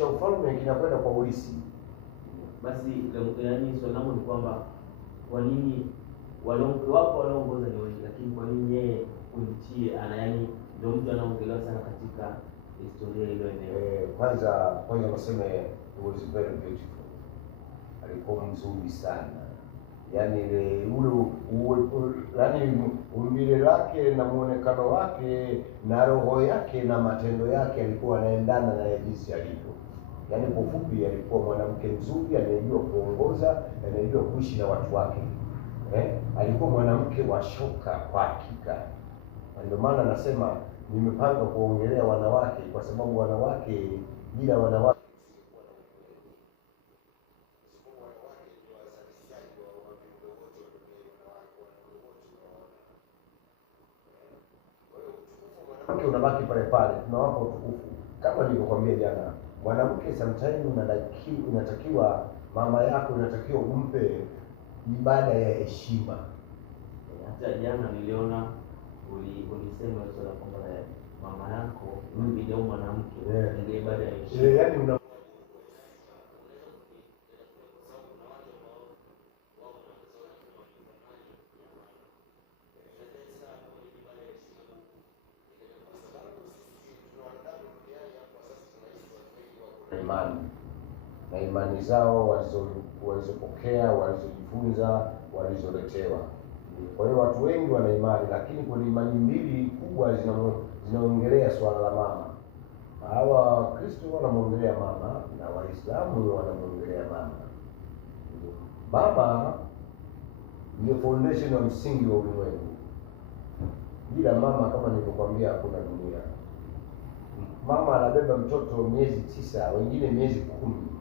cha ufalme kinakwenda kwa ulisi. Basi yaani swali langu ni kwamba kwa nini wapo wanaongoza ni wengi, lakini kwa nini yeye kumtie yaani ndio mtu anaongelewa sana katika historia ile eneo? Kwanza naseme it was very beautiful. Alikuwa mzuri sana. Yaani yaani umbile lake na muonekano wake na roho yake na matendo yake alikuwa anaendana na jinsi alivyo. Yaani kwa ufupi alikuwa mwanamke mzuri, anayejua kuongoza, anayejua kuishi na watu wake. Alikuwa mwanamke wa shoka kwa hakika. Ndio maana nasema nimepanga kuongelea wanawake kwa sababu wanawake, bila wanawake unabaki pale pale, tunawapa utukufu. Kama nilivyokuambia jana, mwanamke sometimes unatakiwa mama yako unatakiwa umpe ibada ya heshima. Hata jana niliona ulisema swala kwamba mama yako ndio mwanamke ndio ibada ya heshima. Yaani na imani zao walizopokea, walizojifunza, walizoletewa. Kwa hiyo watu wengi wana imani, lakini kuna imani mbili kubwa zinaongelea swala la mama. Hawa Kristo wanamuongelea mama na Waislamu wanamuongelea mama. Mama ndio foundation wa msingi wa ulimwengu. Bila mama, kama nilivyokuambia, hakuna dunia. Mama anabeba mtoto miezi 9, wengine miezi 10.